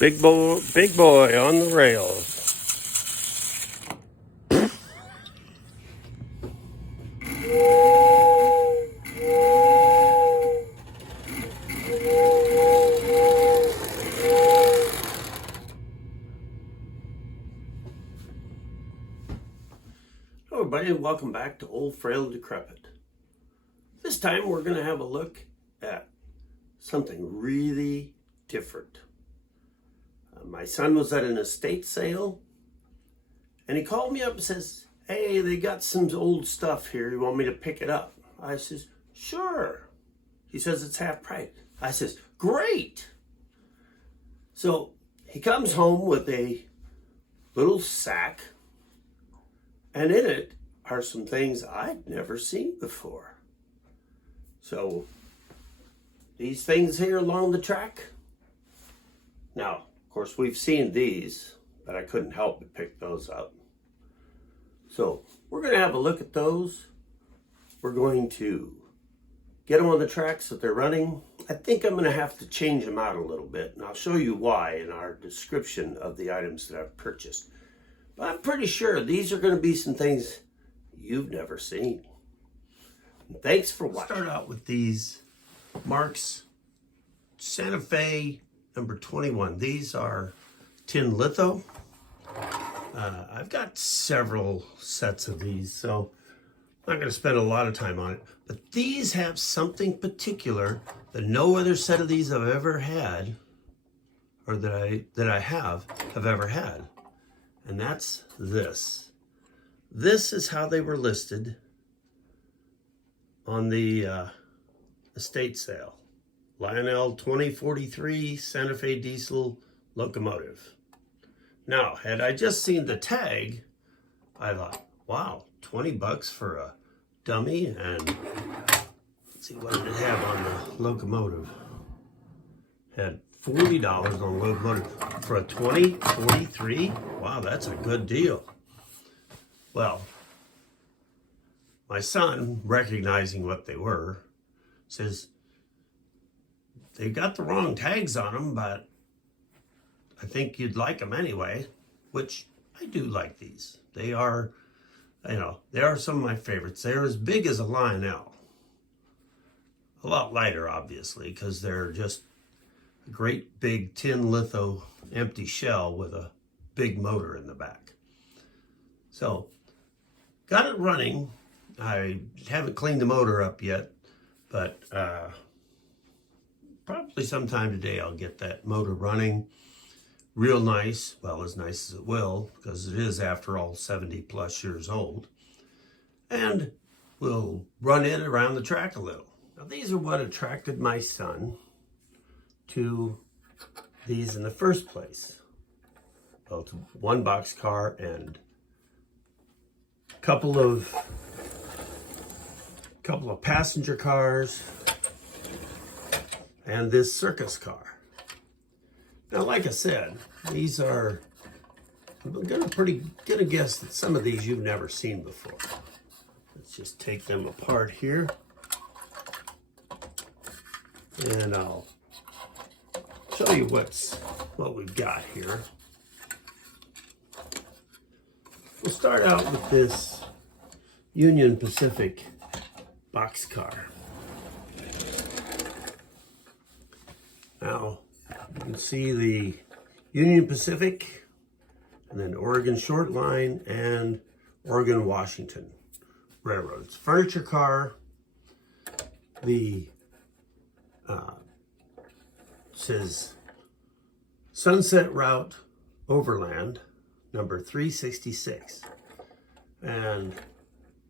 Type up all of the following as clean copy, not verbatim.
Big boy on the rails. Hello everybody, and welcome back to Old, Frail, and Decrepit. This time we're going to have a look at something really different. My son was at an estate sale, and he called me up and says, "Hey, they got some old stuff here. You want me to pick it up?" I says, "Sure." He says it's half price. I says, "Great." So he comes home with a little sack, and in it are some things I'd never seen before. So these things here along the track. Now, of course, we've seen these, but I couldn't help but pick those up. So we're going to have a look at those. We're going to get them on the tracks that they're running. I think I'm going to have to change them out a little bit, and I'll show you why in our description of the items that I've purchased. But I'm pretty sure these are going to be some things you've never seen. And thanks for watching. Start out with these Marx Santa Fe number 21. These are tin litho. I've got several sets of these, so I'm not going to spend a lot of time on it. But these have something particular that no other set of these I've ever had, or that I have ever had. And that's this. This is how they were listed on the estate sale. Lionel 2043 Santa Fe diesel locomotive. Now, had I just seen the tag, I thought, wow, 20 bucks for a dummy. And let's see, what did it have on the locomotive? Had $40 on locomotive for a 2043. Wow, that's a good deal. Well, my son, recognizing what they were, says they got the wrong tags on them, but I think you'd like them anyway, which I do like these. They are, they are some of my favorites. They're as big as a Lionel. A lot lighter, obviously, because they're just a great big tin litho empty shell with a big motor in the back. So, got it running. I haven't cleaned the motor up yet, but probably sometime today I'll get that motor running real nice. Well, as nice as it will, because it is, after all, 70 plus years old. And we'll run it around the track a little. Now, these are what attracted my son to these in the first place. Both one box car and a couple of passenger cars and this circus car. Now, like I said, these are, I'm gonna guess that some of these you've never seen before. Let's just take them apart here, and I'll show you what we've got here. We'll start out with this Union Pacific boxcar. Now, you can see the Union Pacific, and then Oregon Short Line and Oregon Washington Railroads. Furniture car. The says Sunset Route Overland number 366. And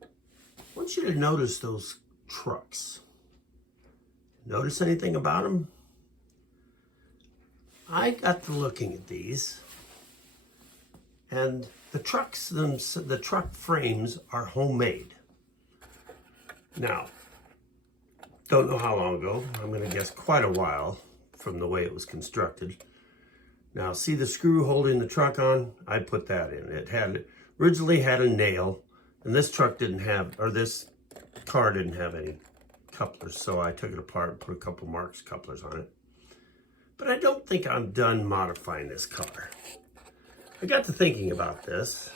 I want you to notice those trucks. Notice anything about them? I got to looking at these, and the truck frames are homemade. Now, don't know how long ago. I'm going to guess quite a while from the way it was constructed. Now, see the screw holding the truck on? I put that in. It originally had a nail, and this truck didn't have, or this car didn't have any couplers, so I took it apart and put a couple Marx couplers on it. But I don't think I'm done modifying this car. I got to thinking about this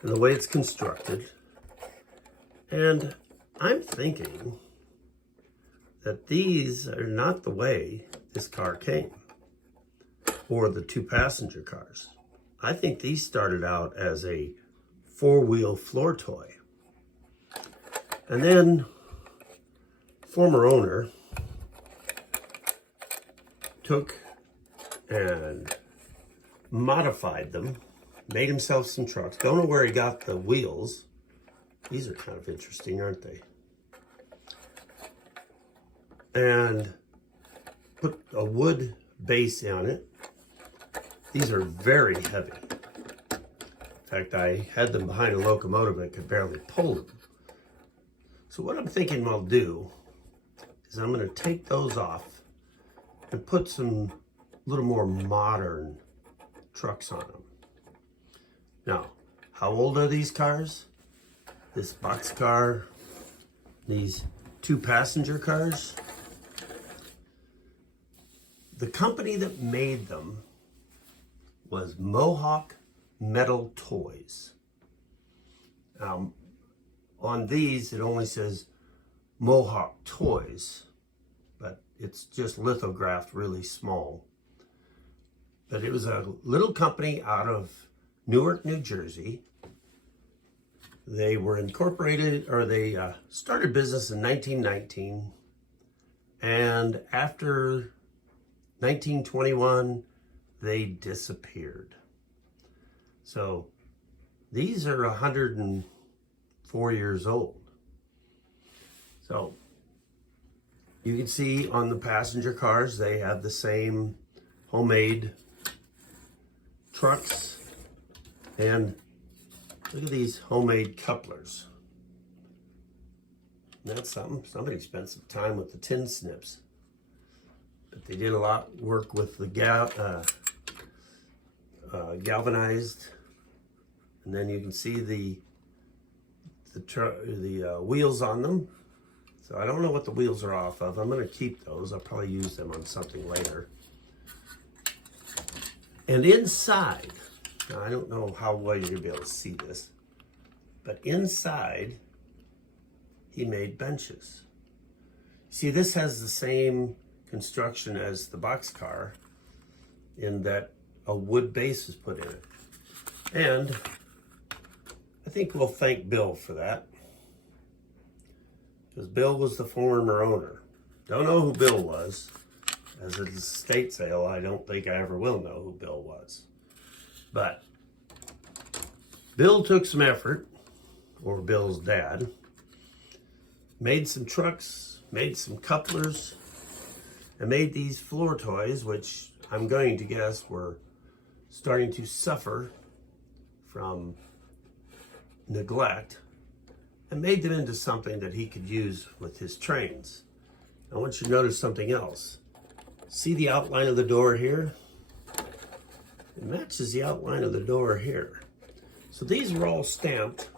and the way it's constructed, and I'm thinking that these are not the way this car came, or the two passenger cars. I think these started out as a four-wheel floor toy. And then former owner took and modified them, made himself some trucks. Don't know where he got the wheels. These are kind of interesting, aren't they? And put a wood base on it. These are very heavy. In fact, I had them behind a locomotive and I could barely pull them. So what I'm thinking I'll do is I'm going to take those off and put some little more modern trucks on them. Now, how old are these cars? This boxcar, these two passenger cars. The company that made them was Mohawk Metal Toys. On these, it only says Mohawk Toys, but it's just lithographed really small. But it was a little company out of Newark, New Jersey. They were incorporated, or they started business in 1919. And after 1921, they disappeared. So these are 104 years old. So you can see on the passenger cars, they have the same homemade trucks. And look at these homemade couplers. That's something. Somebody spent some time with the tin snips. But they did a lot of work with the galvanized. And then you can see the wheels on them. So I don't know what the wheels are off of. I'm going to keep those. I'll probably use them on something later. And inside, now I don't know how well you're going to be able to see this, but inside, he made benches. See, this has the same construction as the boxcar in that a wood base is put in it. And I think we'll thank Bill for that, because Bill was the former owner. Don't know who Bill was. As an estate sale, I don't think I ever will know who Bill was. But Bill took some effort, or Bill's dad, made some trucks, made some couplers, and made these floor toys, which I'm going to guess were starting to suffer from neglect, and made them into something that he could use with his trains. I want you to notice something else. See the outline of the door here? It matches the outline of the door here. So these were all stamped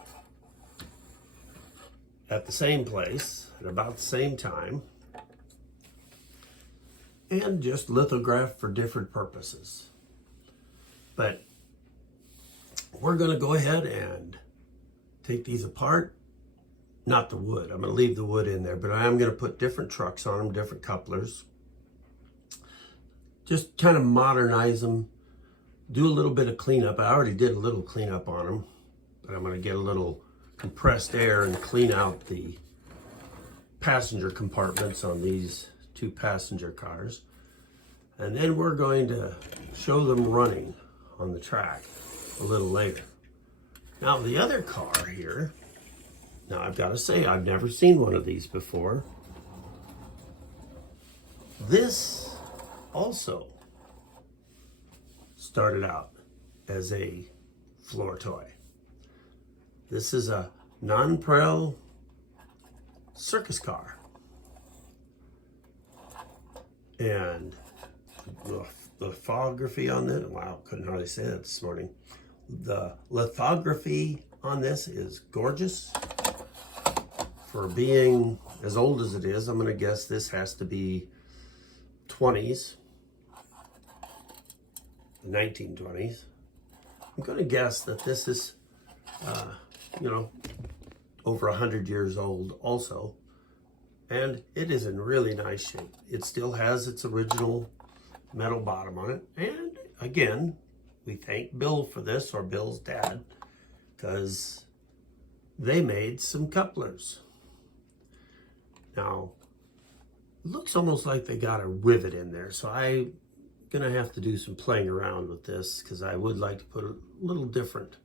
at the same place at about the same time, and just lithographed for different purposes. But we're going to go ahead and take these apart. Not the wood. I'm going to leave the wood in there, but I am going to put different trucks on them, different couplers. Just kind of modernize them. Do a little bit of cleanup. I already did a little cleanup on them, but I'm going to get a little compressed air and clean out the passenger compartments on these two passenger cars. And then we're going to show them running on the track a little later. Now the other car here, now I've got to say, I've never seen one of these before. This also started out as a floor toy. This is a Nonpareil circus car. And the lithography on this, wow, couldn't hardly say that this morning. The lithography on this is gorgeous. For being as old as it is, I'm going to guess this has to be 20s. the 1920s. I'm going to guess that this is, you know, over 100 years old also. And it is in really nice shape. It still has its original metal bottom on it. And again, we thank Bill for this, or Bill's dad, because they made some couplers. Now, it looks almost like they got a rivet in there, so I'm gonna have to do some playing around with this, because I would like to put a little different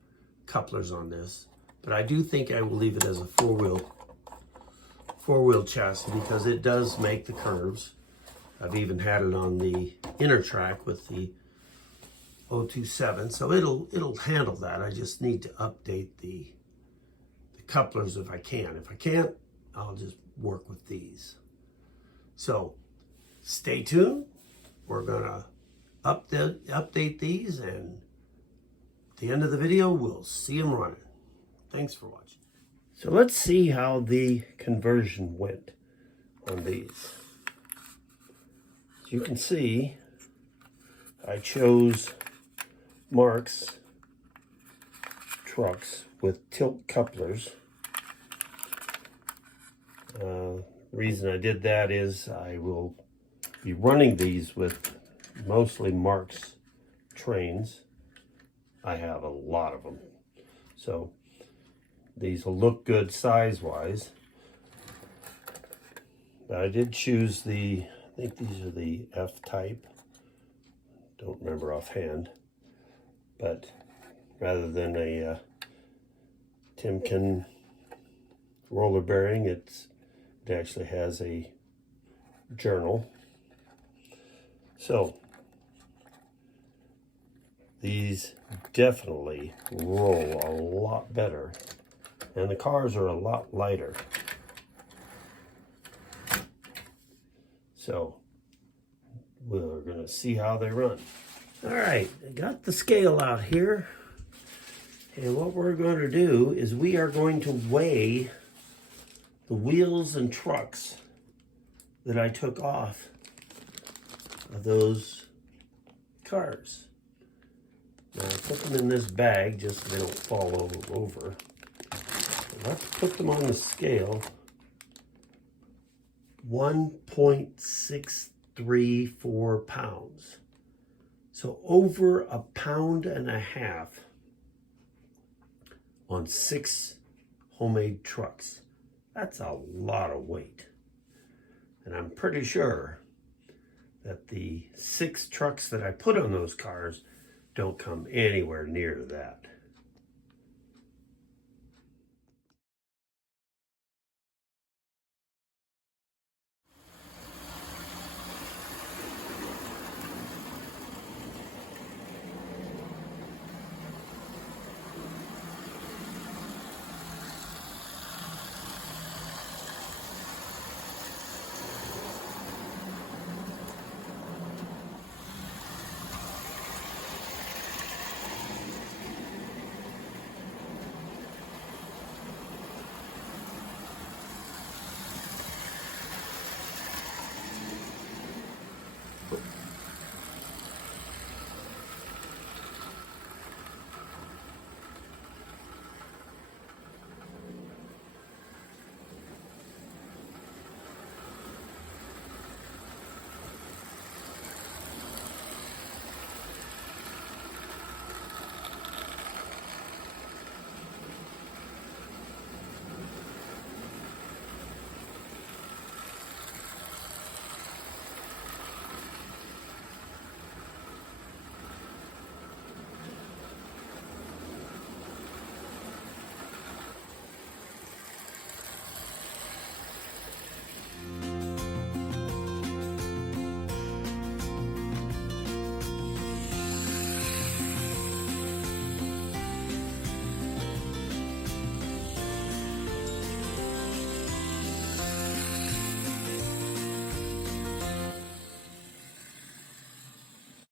couplers on this. But I do think I will leave it as a four-wheel chassis, because it does make the curves. I've even had it on the inner track with the 027, so it'll handle that. I just need to update the couplers if I can. If I can't, I'll just work with these. So stay tuned. We're gonna update these, and at the end of the video, we'll see them running. Thanks for watching. So let's see how the conversion went on these. As you can see, I chose Marx trucks with tilt couplers. The reason I did that is I will be running these with mostly Marx trains. I have a lot of them, so these will look good size-wise. But I did choose the, I think these are the F-type. Don't remember offhand. But rather than a Timken roller bearing, it actually has a journal. So these definitely roll a lot better, and the cars are a lot lighter. So we're gonna see how they run. All right, I got the scale out here, and what we're going to do is we are going to weigh the wheels and trucks that I took off of those cars. Now I put them in this bag just so they don't fall over. So let's put them on the scale. 1.634 pounds. So over 1.5 pounds on 6 homemade trucks. That's a lot of weight. And I'm pretty sure that the 6 trucks that I put on those cars don't come anywhere near that.